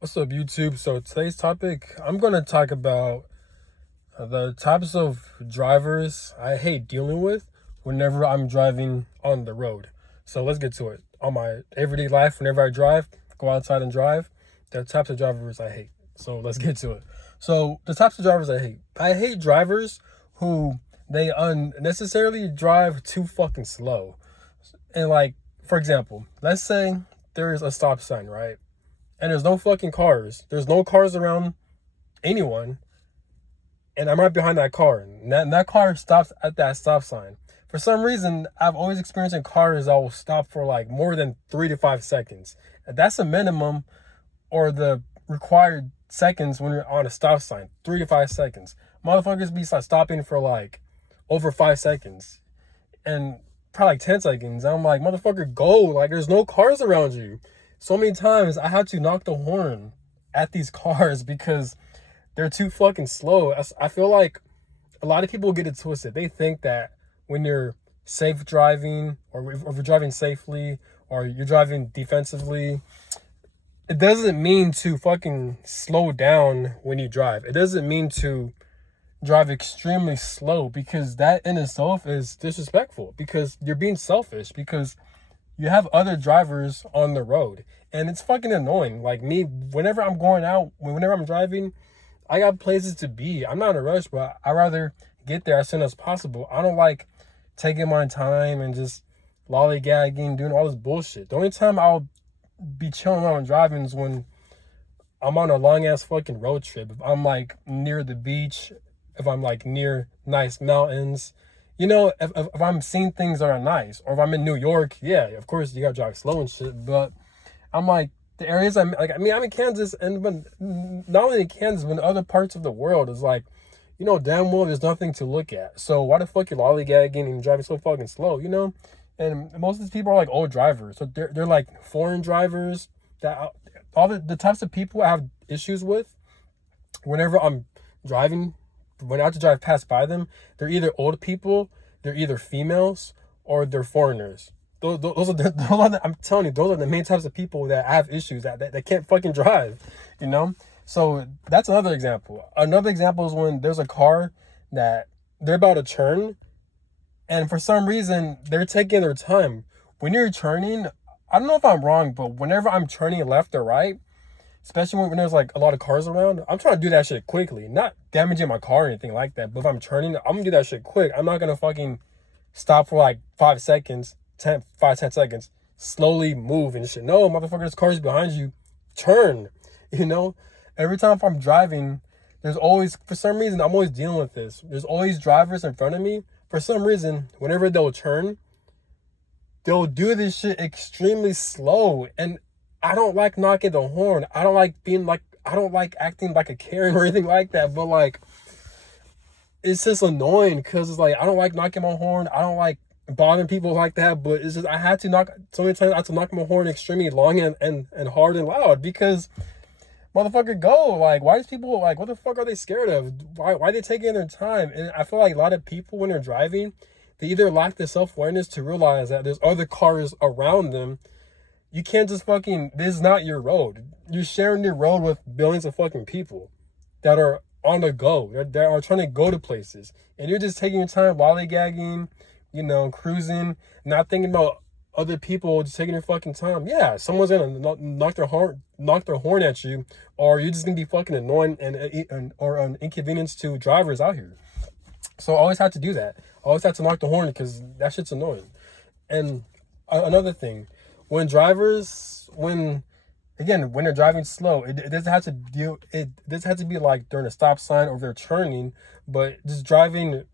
What's up, YouTube? So today's topic, I'm gonna talk about the types of drivers I hate dealing with whenever I'm driving on the road. So let's get to it. On my everyday life, whenever I drive, go outside and drive, the types of drivers I hate. So let's get to it. So the types of drivers I hate drivers who they unnecessarily drive too fucking slow. And like, for example, let's say there's a stop sign, right? And there's no fucking cars. There's no cars around anyone. And I'm right behind that car. And that car stops at that stop sign. For some reason, I've always experienced in cars that will stop for like more than 3 to 5 seconds. And that's a minimum or the required seconds when you're on a stop sign. 3 to 5 seconds. Motherfuckers be stopping for like over 5 seconds. And probably like 10 seconds. I'm like, motherfucker, go. Like, there's no cars around you. So many times I had to knock the horn at these cars because they're too fucking slow. I feel like a lot of people get it twisted. They think that when you're safe driving or if you're driving safely or you're driving defensively, it doesn't mean to fucking slow down when you drive. It doesn't mean to drive extremely slow, because that in itself is disrespectful, because you're being selfish, because you have other drivers on the road and it's fucking annoying. Like me, whenever I'm going out, whenever I'm driving, I got places to be. I'm not in a rush, but I rather get there as soon as possible. I don't like taking my time and just lollygagging, doing all this bullshit. The only time I'll be chilling while I'm driving is when I'm on a long ass fucking road trip. If I'm like near the beach, if I'm like near nice mountains, if I'm seeing things that are nice, or if I'm in New York, yeah, of course you gotta drive slow and shit. But I'm like, the areas I'm like, I'm in Kansas, and but not only in Kansas, but in other parts of the world is like, damn well there's nothing to look at. So why the fuck you lollygagging and driving so fucking slow? And most of these people are like old drivers, so they're like foreign drivers that all the types of people I have issues with whenever I'm driving, when I have to drive past by them, they're either old people, they're either females, or they're foreigners. I'm telling you, those are the main types of people that have issues that can't fucking drive, you know? So that's another example. Another example is when there's a car that they're about to turn, and for some reason, they're taking their time. When you're turning, I don't know if I'm wrong, but whenever I'm turning left or right, especially when there's like a lot of cars around, I'm trying to do that shit quickly, not damaging my car or anything like that. But if I'm turning, I'm gonna do that shit quick. I'm not gonna fucking stop for like 5 seconds, 10 seconds, slowly move and shit. No, motherfucker, there's cars behind you. Turn, you know? Every time if I'm driving, there's always, for some reason, I'm always dealing with this. There's always drivers in front of me. For some reason, whenever they'll turn, they'll do this shit extremely slow. And I don't like knocking the horn. I don't like acting like a Karen or anything like that. But like, it's just annoying because it's like, I don't like knocking my horn. I don't like bothering people like that. But it's just, I had to knock, so many times I had to knock my horn extremely long and hard and loud, because motherfucker, go. Like, why is people like, what the fuck are they scared of? Why are they taking their time? And I feel like a lot of people, when they're driving, they either lack the self-awareness to realize that there's other cars around them. You can't just fucking, this is not your road. You're sharing your road with billions of fucking people that are on the go. They are trying to go to places. And you're just taking your time lollygagging, cruising, not thinking about other people, just taking their fucking time. Yeah, someone's gonna knock their horn at you, or you're just gonna be fucking annoying or an inconvenience to drivers out here. So I always had to do that. I always had to knock the horn because that shit's annoying. And another thing, when they're driving slow, it doesn't have to be like during a stop sign or they're turning, but just driving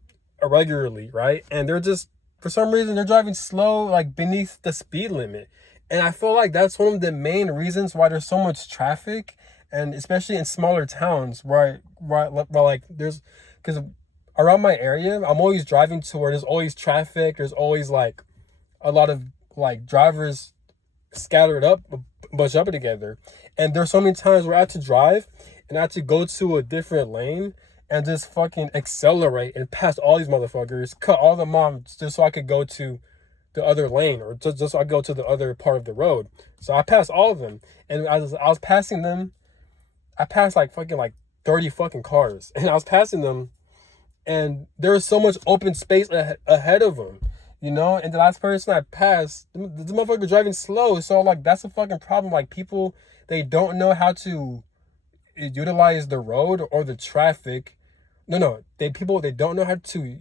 irregularly, right? And they're just, for some reason, they're driving slow, like beneath the speed limit. And I feel like that's one of the main reasons why there's so much traffic, and especially in smaller towns, where like there's, because around my area, I'm always driving to where there's always traffic. There's always like a lot of like drivers scattered up, bunch up together. And there's so many times where I had to drive and I had to go to a different lane and just fucking accelerate and pass all these motherfuckers, cut all them off just so I could go to the other lane, or just so I could go to the other part of the road. So I passed all of them, and I was passing them I passed like fucking like 30 fucking cars, and I was passing them, and there was so much open space ahead of them, you know. And the last person I passed, the motherfucker driving slow. So like that's a fucking problem. Like people, they don't know how to utilize the road or the traffic. No, they don't know how to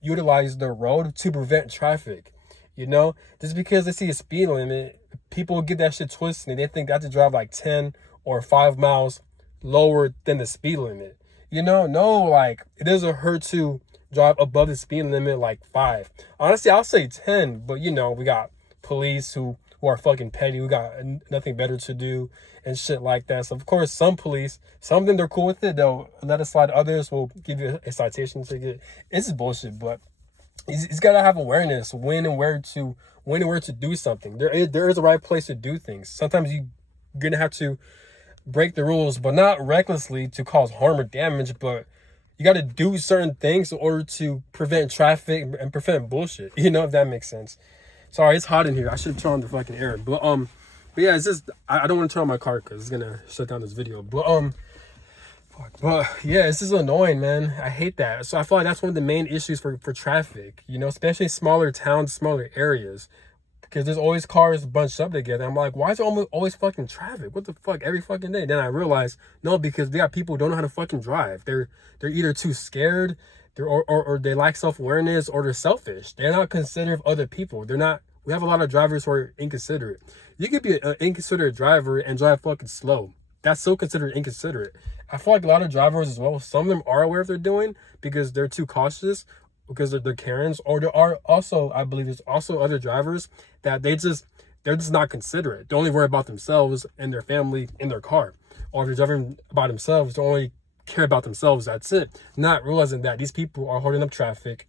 utilize the road to prevent traffic. You know, just because they see a speed limit, people get that shit twisted and they think they have to drive like 10 or 5 miles lower than the speed limit. You know, no, like it doesn't hurt to drive above the speed limit like 5. Honestly, I'll say 10, but you know, we got police who are fucking petty, who got nothing better to do and shit like that. So of course, some police, some of them they're cool with it. They'll let it slide. Others will give you a citation ticket. It's bullshit, but he's got to have awareness when and where to do something. There is a right place to do things. Sometimes you're gonna have to break the rules, but not recklessly to cause harm or damage. But you got to do certain things in order to prevent traffic and prevent bullshit. You know, if that makes sense. Sorry, it's hot in here. I should have turned on the fucking air. But yeah, it's just I don't want to turn on my car because it's gonna shut down this video. But yeah, it's just annoying, man. I hate that. So I feel like that's one of the main issues for traffic, you know, especially smaller towns, smaller areas, because there's always cars bunched up together. I'm like, why is there always fucking traffic? What the fuck, every fucking day? Then I realized, no, because they got people who don't know how to fucking drive. They're either too scared, or they lack self-awareness, or they're selfish. They're not considerate of other people. They're not. We have a lot of drivers who are inconsiderate. You could be an inconsiderate driver and drive fucking slow. That's still considered inconsiderate. I feel like a lot of drivers as well, some of them are aware of what they're doing because they're too cautious, because they're Karens, or there are also, I believe there's also other drivers that they're just not considerate. They only worry about themselves and their family in their car. Or if they're driving by themselves, they only care about themselves, that's it. Not realizing that these people are holding up traffic.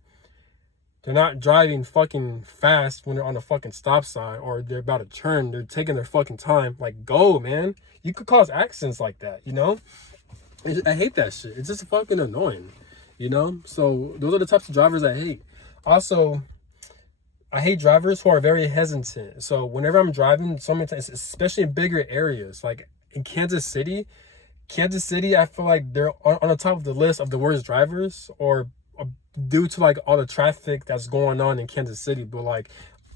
They're not driving fucking fast when they're on a fucking stop sign or they're about to turn. They're taking their fucking time. Like, go, man. You could cause accidents like that, you know? I hate that shit. It's just fucking annoying, you know? So those are the types of drivers I hate. Also, I hate drivers who are very hesitant. So whenever I'm driving, sometimes, especially in bigger areas, like in Kansas City, I feel like they're on the top of the list of the worst drivers, or due to like all the traffic that's going on in Kansas City. But like,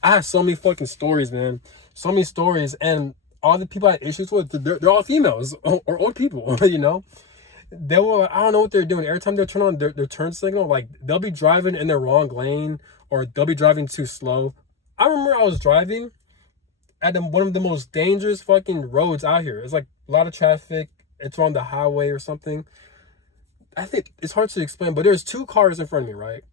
I have so many fucking stories, man. So many stories, and all the people I had issues with, they're all females or old people, you know? They will, I don't know what they're doing. Every time they turn on their turn signal, like they'll be driving in the wrong lane or they'll be driving too slow. I remember I was driving at one of the most dangerous fucking roads out here. It's like a lot of traffic. It's on the highway or something. I think it's hard to explain, but there's 2 cars in front of me, right?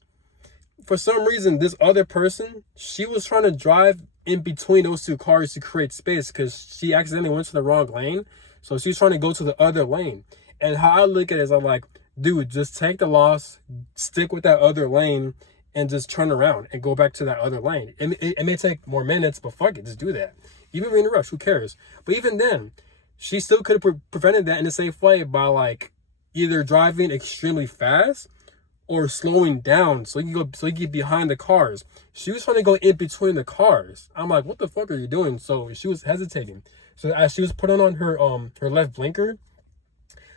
For some reason, this other person, she was trying to drive in between those 2 cars to create space because she accidentally went to the wrong lane. So she's trying to go to the other lane. And how I look at it is, I'm like, dude, just take the loss, stick with that other lane, and just turn around and go back to that other lane. It may take more minutes, but fuck it, just do that. Even if you're in a rush, who cares? But even then, she still could have prevented that in a safe way by like either driving extremely fast or slowing down so you can get behind the cars. She was trying to go in between the cars. I'm like, what the fuck are you doing? So she was hesitating. So as she was putting on her left blinker,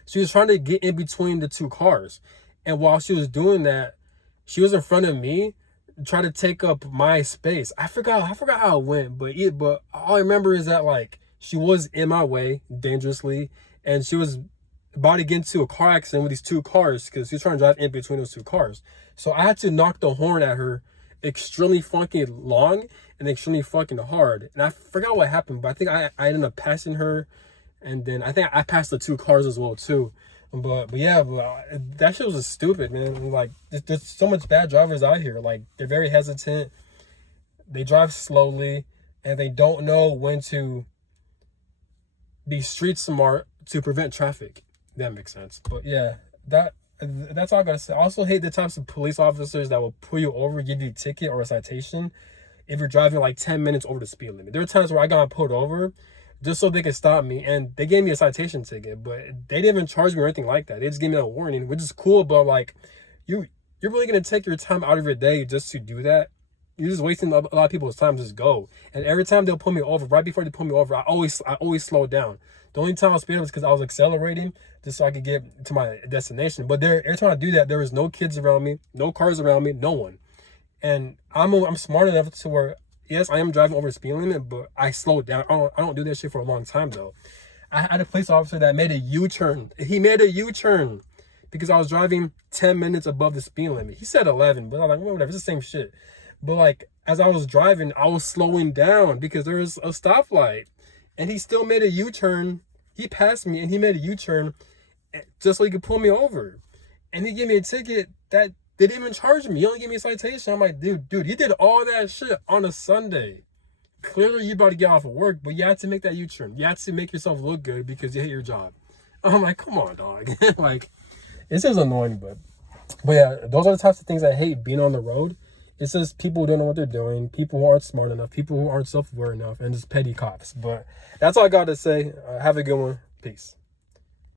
she was trying to get in between the 2 cars. And while she was doing that, she was in front of me, trying to take up my space. I forgot how it went, but all I remember is that like she was in my way dangerously, and she was about to get into a car accident with these 2 cars because she was trying to drive in between those 2 cars. So I had to knock the horn at her extremely fucking long and extremely fucking hard. And I forgot what happened, but I think I ended up passing her. And then I think I passed the 2 cars as well too. But that shit was just stupid, man. Like there's so much bad drivers out here. Like they're very hesitant. They drive slowly and they don't know when to be street smart to prevent traffic. That makes sense. But yeah, that's all I gotta say. I also hate the types of police officers that will pull you over, give you a ticket or a citation if you're driving like 10 minutes over the speed limit. There are times where I got pulled over just so they could stop me, and they gave me a citation ticket, but they didn't even charge me or anything like that. They just gave me a warning, which is cool, but like you're really gonna take your time out of your day just to do that? You're just wasting a lot of people's time. Just go. And every time they'll pull me over, right before they pull me over, I always slow down The only time I was speeding was because I was accelerating just so I could get to my destination. But every time I do that, there was no kids around me, no cars around me, no one. And I'm smart enough to where, yes, I am driving over the speed limit, but I slowed down. I don't do that shit for a long time though. I had a police officer that made a U-turn. He made a U-turn because I was driving 10 minutes above the speed limit. He said 11, but I'm like, well, whatever, it's the same shit. But like, as I was driving, I was slowing down because there was a stoplight. And he still made a U-turn. He passed me and he made a U-turn just so he could pull me over. And he gave me a ticket that they didn't even charge me. He only gave me a citation. I'm like, dude, you did all that shit on a Sunday. Clearly you about to get off of work, but you had to make that U-turn. You had to make yourself look good because you hate your job. I'm like, come on, dog. Like, it's just annoying, but yeah, those are the types of things I hate being on the road. It's just people who don't know what they're doing, people who aren't smart enough, people who aren't self-aware enough, and just petty cops. But that's all I got to say. Have a good one. Peace.